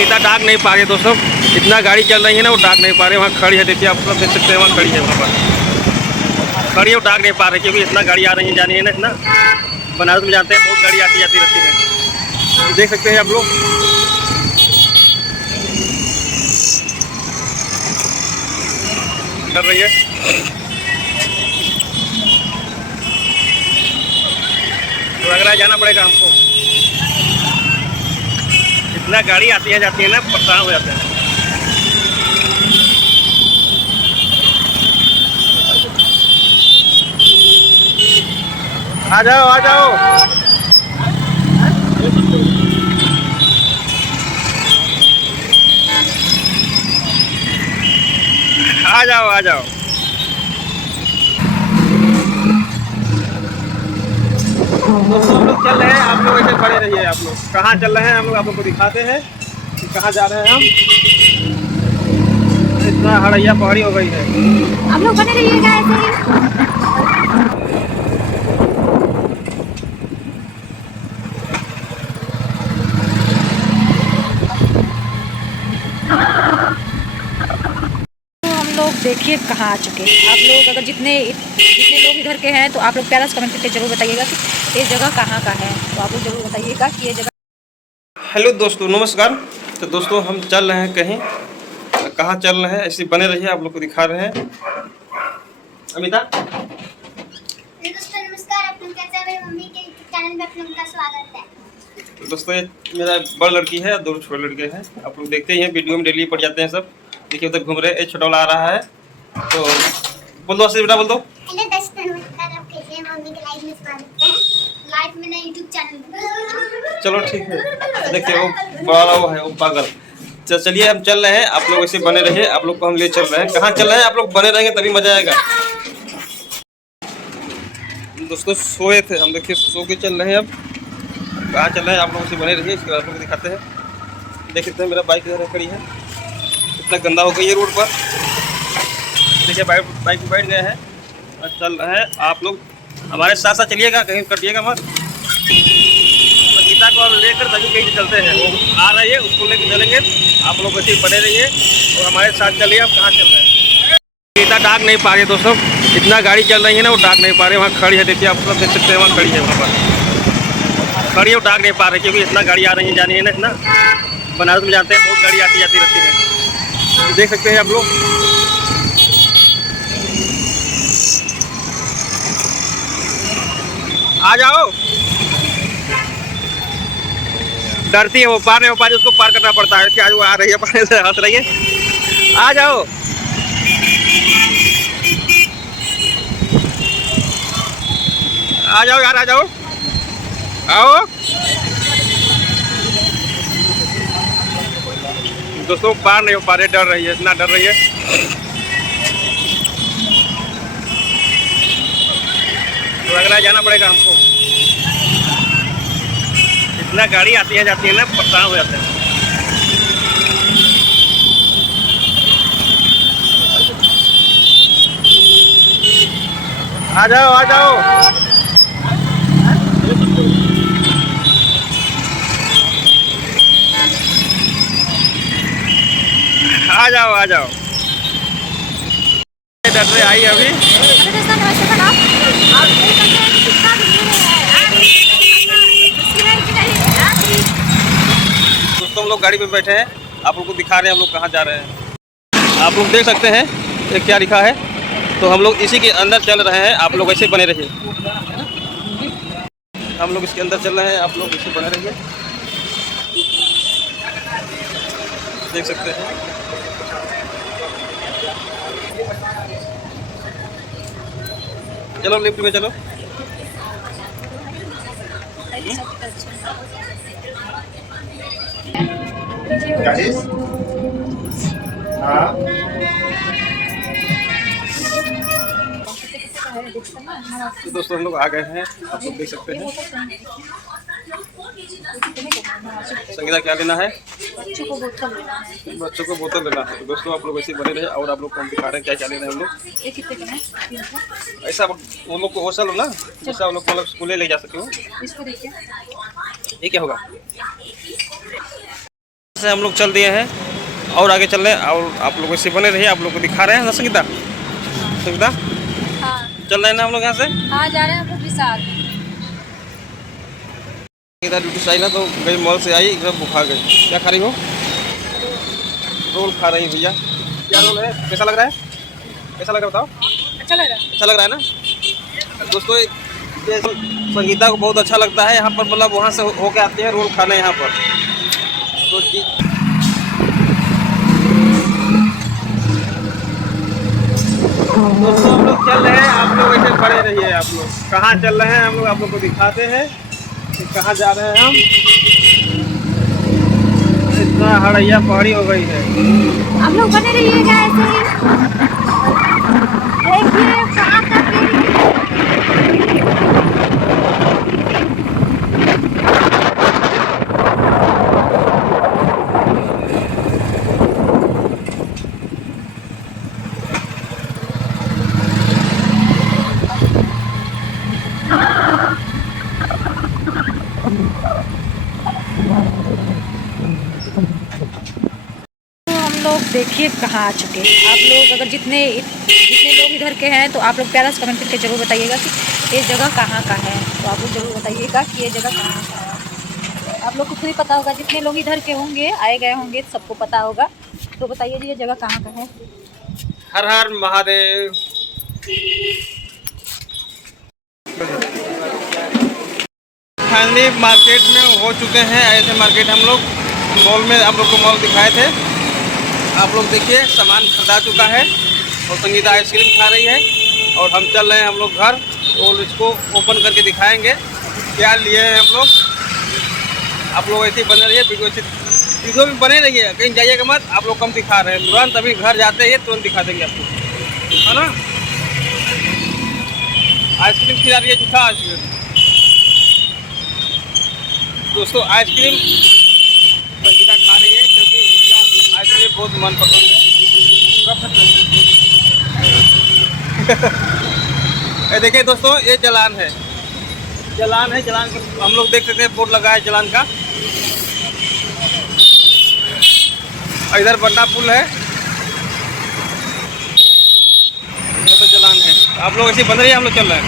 इतना डाक नहीं पा रहे दोस्तों, इतना गाड़ी चल रही है ना, वो डाक नहीं पा रहे। वहाँ खड़ी है, देखिए आप लोग देख सकते हैं, वहाँ खड़ी है, वहाँ पर खड़ी है, वो डाक नहीं पा रहे क्योंकि इतना गाड़ी आ रही है जानी है ना, इतना बनारस में जानते हैं बहुत गाड़ी आती जाती रहती है। देख सकते हैं आप लोग, कर रही है। तो लग रहा है जाना पड़ेगा हमको, इतना गाड़ी आती है जाती है ना, परेशान हो जाते हैं। आ जाओ आ जाओ, आ जाओ आ जाओ। दोस्तों हम लोग चल रहे हैं, आप लोग ऐसे खड़े रहिए। आप लोग कहाँ चल रहे हैं, हम लोग आप लोग को दिखाते हैं कि कहाँ जा रहे हैं हम। इतना हड़ैया पहाड़ी हो गई है, आप लोग बने रहिएगा ऐसे ही। लोग देखिए कहाँ आ चुके हैं। आप लोग अगर जितने लोग इधर के हैं तो आप लोग प्यारा कमेंट करके जरूर बताइएगा कि ये जगह कहाँ का है। तो आप लोग जरूर बताइएगा कि ये जगह। हेलो दोस्तों, नमस्कार। तो दोस्तों हम चल रहे हैं कहीं, कहाँ चल रहे हैं ऐसे बने रहिए, आप लोग को दिखा रहे हैं। अमिता दोस्तों नमस्कार, आप लोग कैसे हैं? मेरी मम्मी के चैनल में आप लोगों का स्वागत है। दोस्तों ये मेरा बड़ लड़की है, दो छोटे लड़के हैं। आप लोग देखते ही हैं, वीडियो में डेली पड़ जाते हैं सब। देखिए उधर घूम रहे हैं, छोटा वाला आ रहा है। तो बोल दो बेटा, बोल दो। हेलो दोस्तों नमस्कार, आप कैसे हैं? मम्मी के लाइव में स्वागत है। लाइव में ना यूट्यूब चैनल। चलो ठीक है। देखिए वो बड़ा वो है, वो पागल। चलिए हम चल रहे हैं, आप लोग ऐसे बने रहिए। आप लोग को हम ले चल रहे हैं, कहाँ चल रहे हैं आप लोग बने रहेंगे तभी मजा आएगा। दोस्तों सोए थे हम, देखिए सो के चल रहे हैं। अब कहाँ चल रहे हैं आप लोग ऐसे बने रहिए, इसके बाद आप लोग को दिखाते हैं। देख सकते हैं मेरा बाइक इधर खड़ी है, इतना गंदा हो गई है रोड पर। देखिए बाइक में बैठ गए हैं और चल रहे हैं। आप लोग हमारे साथ साथ चलिएगा, कहीं कटिएगा मत। तो गीता को अब लेकर तभी कहीं चलते हैं, वो आ रही है, उसको लेकर चलेंगे। आप लोग ऐसे ही बने रहिए और हमारे साथ चलिए। आप कहाँ चल रहे हैं? गीता डाक नहीं पा रही दोस्तों, इतना गाड़ी चल रही है ना, वो डाक नहीं पा रहे। वहाँ खड़ी है, देखिए आप लोग देख सकते हैं, वहाँ खड़ी है, वहाँ पर खड़ी है, वो डाक नहीं पा रहे क्योंकि इतना गाड़ी आ रही है जानी है ना, इतना बनारस में जानते हैं बहुत गाड़ी आती जाती रहती है। देख सकते हैं आप लोग, आ जाओ। डरती है वो, पार नहीं हो पा रही, उसको पार करना पड़ता है। क्या वो आ रही है, पानी से हंस रही है। आ जाओ आ जाओ यार, आ जाओ, आओ। दोस्तों पार नहीं हो पा रहे, डर रही है, इतना डर रही है। तो लग रहा है जाना पड़ेगा हमको, इतना गाड़ी आती है जाती है ना, परेशान हो जाते हैं। आ जाओ आ जाओ, आ जाओ आ जाओ। डर रहे आई अभी। दोस्तों हम लोग गाड़ी में बैठे हैं, आप लोग को दिखा रहे हैं हम लोग कहाँ जा रहे हैं। आप लोग देख सकते हैं ये क्या लिखा है। तो हम लोग इसी के अंदर चल रहे हैं, आप लोग ऐसे बने रहिए। हम लोग इसके अंदर चल रहे हैं, आप लोग इसे बने रहिए। देख सकते हैं, चलो लिफ्ट में चलो। तो दोस्तों हम लोग आ गए हैं, आप लोग देख सकते हैं। संगीता क्या लेना है? बच्चों को बोतल लेना है। बच्चों को बोतल लेना है। तो दोस्तों आप लोग ऐसे बने रहे और आप लोग को हम दिखा रहे हैं क्या क्या लेना है हम लोग। ये कितने का है? ऐसा वो लोग को वो चलो ना, जैसा वो लोग को मतलब स्कूल ले जा सके हो। इसको देखिए, ये क्या होगा? से हम लोग चल दिए हैं और आगे चल रहे हैं, और आप लोग ऐसे बने रहिए, आप लोग को दिखा रहे हैं ना संगीता। संगीता हाँ चल रहे हैं ना हम लोग यहाँ से। हाँ जा रहे हैं हम लोग भी साथ। इधर ड्यूटी से आई ना तो गई मॉल से आई, एकदम बुखा गई। क्या खा रही हो? रोल खा रही भैया। क्या रोल है, कैसा लग रहा है? कैसा लग रहा है बताओ? अच्छा लग रहा है। अच्छा लग रहा है ना दोस्तों। ये संगीता को बहुत अच्छा लगता है यहाँ पर, मतलब वहाँ से होके आते हैं रोल खाने यहाँ पर। तो जी दोस्तों हम लोग चल रहे हैं, आप लोग ऐसे खड़े रहिए। आप लोग कहाँ चल रहे हैं हम लोग आप लोग को दिखाते हैं कि कहाँ जा रहे हैं हम। इतना हड़ैया पहाड़ी हो गई है। आप लोग बने रहिएगा ऐसे ही। देखिए कहाँ तक लोग देखिए कहाँ आ चुके हैं। आप लोग अगर जितने जितने लोग इधर के हैं तो आप लोग प्यारा सा कमेंट करके ज़रूर बताइएगा कि ये जगह कहाँ का है। तो आप लोग ज़रूर बताइएगा कि ये जगह कहाँ का है। आप लोग को खुद ही पता होगा, जितने लोग इधर के होंगे आए गए होंगे सबको पता होगा। तो बताइए जी ये जगह कहाँ का है। हर हर महादेव। फाइनली मार्केट में हो चुके हैं। ऐसे मार्केट हम लोग मॉल में आप लोग को मॉल दिखाए थे। आप लोग देखिए सामान खरीदा चुका है और संगीता आइसक्रीम खा रही है और हम चल रहे हैं हम लोग घर। और इसको ओपन करके दिखाएंगे क्या लिए हैं हम लोग। आप लोग ऐसे ही बने रहिए, वीडियो भी बने रहिए, कहीं जाइएगा मत। आप लोग कम दिखा रहे हैं, तुरंत अभी घर जाते ही तुरंत दिखा देंगे आपको, है ना। आइसक्रीम खिला रही है, जूठा आइसक्रीम दोस्तों। आइसक्रीम संगीता खा रही है क्योंकि इसका आइसक्रीम बहुत मनपसंद है। ये देखिए दोस्तों, ये जलान है, जलान है। जलान पर हम लोग देख सकते हैं बोर्ड लगा है जलान का। इधर बन्ना पुल है, ये तो जलान है। आप लोग ऐसे बन रही है, हम लोग चल रहे हैं।